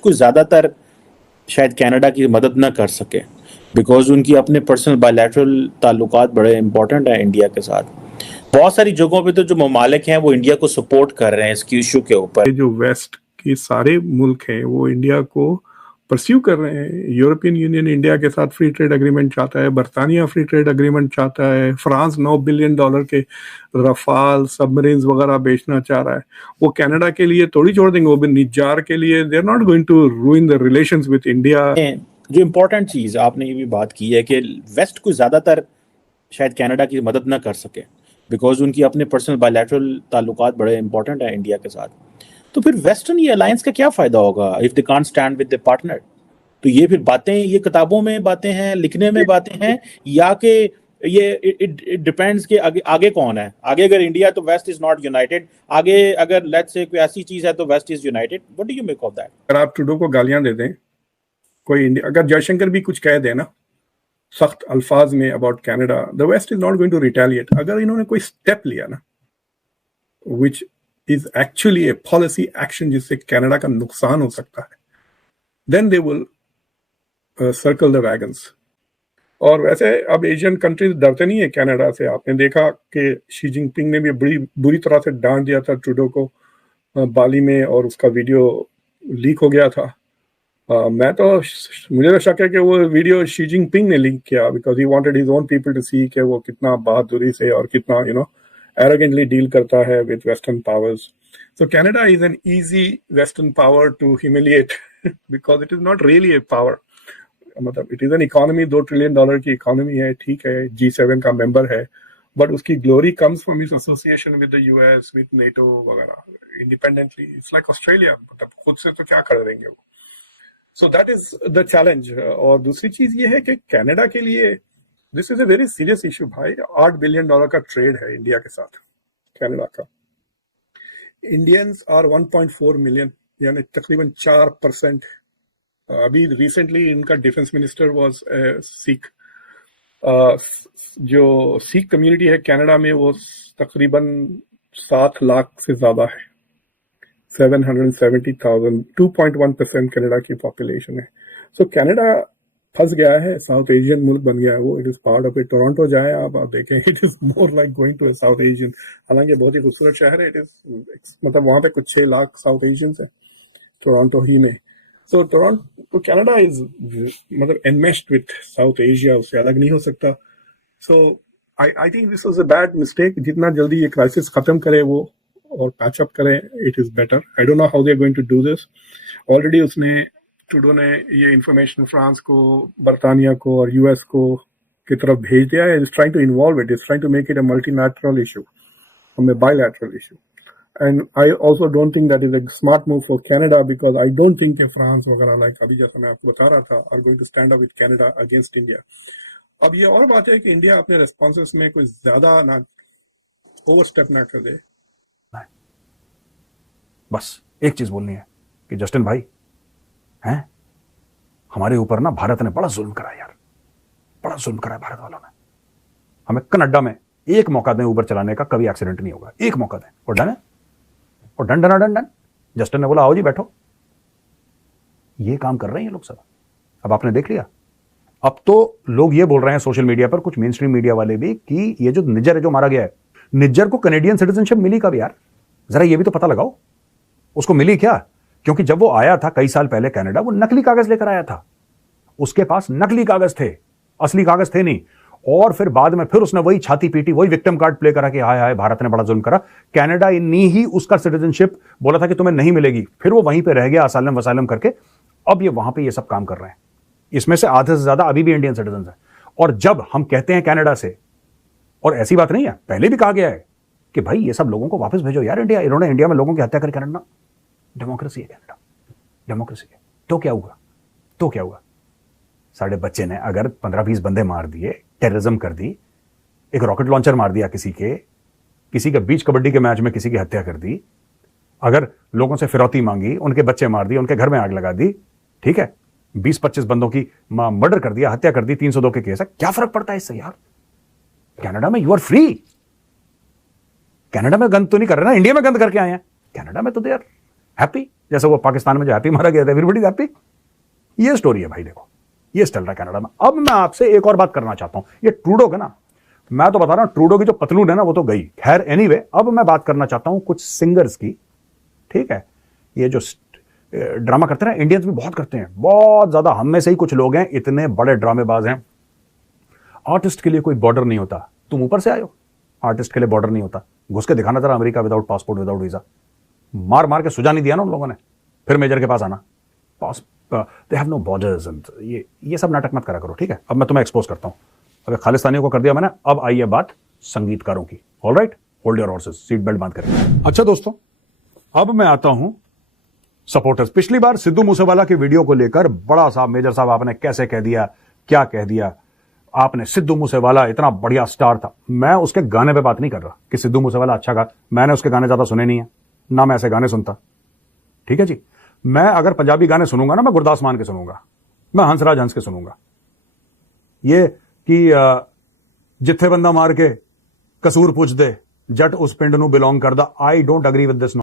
को ज़्यादातर शायद कनाडा की मदद ना कर सके, बिकॉज उनकी अपने पर्सनल बायलैटरल ताल्लुकात बड़े इंपॉर्टेंट हैं इंडिया के साथ। बहुत सारी जगहों पे तो जो ममालिक हैं वो इंडिया को सपोर्ट कर रहे हैं इसकी इशू के ऊपर। जो वेस्ट के सारे मुल्क हैं वो इंडिया को परस्यू कर रहे हैं। यूरोपियन यूनियन इंडिया के साथ फ्री ट्रेड एग्रीमेंट चाहता है, बरतानिया फ्री ट्रेड एग्रीमेंट चाहता है, फ्रांस $9 बिलियन के रफाल सबमरीन्स वगैरह बेचना चाह रहा है। वो कनाडा के लिए थोड़ी छोड़ देंगे, वो भी निज्जार के लिए। They are not going to ruin the relations with India. जो इम्पोर्टेंट चीज़ आपने ये भी बात की है कि वेस्ट को ज़्यादातर शायद कनाडा की मदद ना कर सके, बिकॉज उनकी अपने पर्सनल बायलैटरल ताल्लुकात बड़े इंपॉर्टेंट हैं इंडिया के साथ। तो फिर वेस्टर्न ये अलायंस का क्या फ़ायदा होगा if they can't stand with the partner? तो ये फिर बातें, ये किताबों में बातें हैं, लिखने में बातें हैं, या कि ये इट डिपेंड्स कि आगे कौन है। आगे अगर इंडिया तो वेस्ट इज नॉट यूनाइटेड, आगे अगर लेट्स से कोई ऐसी चीज़ है तो west is united. What do you make of that? अगर आप ट्रूडो को गालियां दे दें, कोई इंडिया, अगर जयशंकर भी कुछ कह दे ना सख्त अल्फाज में about Canada, the west is not going to retaliate. अगर इन्होंने कोई स्टेप लिया ना which is actually a policy action जिससे कनाडा का नुकसान हो सकता है, then they will circle the wagons. और वैसे अब एशियन कंट्रीज डरते नहीं है कनाडा से। आपने देखा कि शी जिनपिंग ने भी बड़ी बुरी तरह से डांट दिया था ट्रूडो को बाली में, और उसका वीडियो लीक हो गया था। मुझे तो शक है कि वो वीडियो शी जिनपिंग ने लीक किया, because he wanted his own people to see कि वो कितना बहादुरी से और कितना arrogantly डील करता है with western powers. So Canada is an easy Western power to humiliate because it is not really a power. मतलब it is an economy, $2 trillion की इकोनॉमी है, ठीक है, G7 का मेंबर है, बट उसकी ग्लोरी कम्स फ्रॉम इस association with the US, with NATO वगैरह। इंडिपेंडेंटली इट्स लाइक ऑस्ट्रेलिया, मतलब खुद से तो क्या कर देंगे वो। So that is the challenge. और दूसरी चीज ये है कि कनाडा के लिए this is a very serious issue भाई। $8 बिलियन का ट्रेड है इंडिया के साथ कनाडा का। इंडियंस आर 1.4 मिलियन, यानी तकरीबन 4%। अभी रिसेंटली इनका डिफेंस मिनिस्टर वाज सिख। जो सिख कम्युनिटी है कनाडा में वो तकरीबन 7 लाख से ज्यादा है, 770,000, 2.1% कनाडा की पॉपुलेशन है। सो कनाडा फंस गया है, साउथ एशियन मुल्क बन गया है वो। It is part of it. Toronto जाए आप देखें, it is more like going to a South Asian. हालांकि बहुत ही खूबसूरत शहर है। इट इज मतलब वहां पे कुछ 6 लाख साउथ एशियंस है टोरंटो ही में। सो टोरंटो कनाडा इज मतलब एनमेश्ड विथ साउथ एशिया, उससे अलग नहीं हो सकता। So I think this was a bad mistake. जितना जल्दी ये क्राइसिस खत्म करे वो और पैच अप करें, it is better. I don't know how they are going to do this. Already उसने ट्रूडो ने ये इंफॉर्मेशन फ्रांस को, बरतानिया को और यूएस को की तरफ भेज दिया है। Is trying to involve it, is trying to make it a multilateral issue, a bilateral issue. And I also don't think that is a smart move for Canada, because I don't think कि France वगैरह like अभी जैसा मैं आपको बता रहा था are going to stand up with Canada against India. अब ये और बात है कि इंडिया अपने रेस्पॉन्सेस में कोई ज्यादा ना ओवरस्टेप ना कर दे। बस एक चीज बोलनी है कि जस्टिन भाई हैं, हमारे ऊपर ना भारत ने बड़ा जुल्म करा यार, बड़ा जुल्म करा है भारत वालों ने। हमें कनाडा में एक मौका दें उबर चलाने का, कभी एक्सीडेंट नहीं होगा। एक मौका दें और डन है, और done done done done. Justin ने बोला आओ जी बैठो। ये काम कर रहे हैं ये लोग सब। अब आपने देख लिया, अब तो लोग ये बोल रहे हैं सोशल मीडिया पर, कुछ मेन स्ट्रीम मीडिया वाले भी, कि ये जो निज्जर है जो मारा गया है, निज्जर को कनेडियन सिटीजनशिप मिली कब यार? जरा ये भी तो पता लगाओ, उसको मिली क्या? क्योंकि जब वो आया था कई साल पहले कनाडा, वो नकली कागज लेकर आया था। उसके पास नकली कागज थे, असली कागज थे नहीं। और फिर बाद में फिर उसने वही छाती पीटी, वही विक्टिम कार्ड प्ले करा कि हाय हाय भारत ने बड़ा जुल्म करा। कनाडा ने ही उसका सिटीजनशिप बोला था कि तुम्हें नहीं मिलेगी, फिर वो वहीं पे रह गया असालम वसालम करके। अब ये वहां पे ये सब काम कर रहे हैं। इसमें से आधे से ज्यादा अभी भी इंडियन सिटीजन है। और जब हम कहते हैं कनाडा से, और ऐसी बात नहीं है, पहले भी कहा गया है कि भाई ये सब लोगों को वापस भेजो यार इंडिया, इन्होंने इंडिया में लोगों की हत्या करके करना। डेमोक्रेसी है कनाडा, डेमोक्रेसी है। तो क्या हुआ? तो क्या हुआ? साढ़े बच्चे ने अगर 15-20 बंदे मार दिए, टेररिज्म कर दी, एक रॉकेट लॉन्चर मार दिया किसी के बीच कबड्डी के मैच में किसी की हत्या कर दी, अगर लोगों से फिरौती मांगी, उनके बच्चे मार दिए, उनके घर में आग लगा दी, ठीक है, 20-25 बंदों की मर्डर कर दिया, हत्या कर दी, 302 के केस है, क्या फर्क पड़ता है इससे यार? कनाडा में यू आर फ्री। कनाडा में गंद तो नहीं कर रहे ना, इंडिया में गंद करके आए हैं। कनाडा में तो दे आर हैप्पी। जैसे वो पाकिस्तान में जो हैप्पी मारा गया था, एवरीबॉडी हैप्पी। ये स्टोरी है भाई, देखो ये चल रहा है कनाडा में। अब मैं आपसे एक और बात करना चाहता हूं, ये ट्रूडो का ना, मैं तो बता रहा हूं ट्रूडो की जो पतलून है ना वो तो गई, खैर एनीवे। अब मैं बात करना चाहता हूं कुछ सिंगर्स की, ठीक है। ये जो ड्रामा करते हैं इंडियंस भी बहुत करते हैं, बहुत ज्यादा। हम में से ही कुछ लोग हैं इतने बड़े ड्रामेबाज हैं। आर्टिस्ट के लिए कोई बॉर्डर नहीं होता, तुम ऊपर से आयो, आर्टिस्ट के लिए बॉर्डर नहीं होता। घुस के दिखाना जरा America without passport without visa, मार मार के सुझा नहीं दिया ना उन लोगों ने, फिर मेजर के पास आना, they have no borders and ये सब नाटक मत करा करो, ठीक है। अब मैं तुम्हें एक्सपोज करता हूं, अगर खालिस्तानियों को कर दिया मैंने, अब आइए बात संगीतकारों की। Alright, hold your horses, seat belt बांध करें। अच्छा दोस्तों, अब मैं आता हूं सपोर्टर्स। पिछली बार सिद्धू मूसेवाला की वीडियो को लेकर बड़ा साहब, मेजर साहब आपने कैसे कह दिया, क्या कह दिया आपने, सिद्धू मूसेवाला इतना बढ़िया स्टार था। मैं उसके गाने पे बात नहीं कर रहा कि सिद्धू मूसेवाला अच्छा गा, मैंने उसके गाने ज्यादा सुने नहीं है, ना मैं ऐसे गाने सुनता, ठीक है जी। मैं अगर पंजाबी गाने सुनूंगा ना, मैं गुरदास मान के सुनूंगा, मैं हंसराज हंस के सुनूंगा। ये कि जिथे बंदा मार के कसूर पुछ दे, जट उस पिंड नूं बिलोंग करदा, I don't agree with this.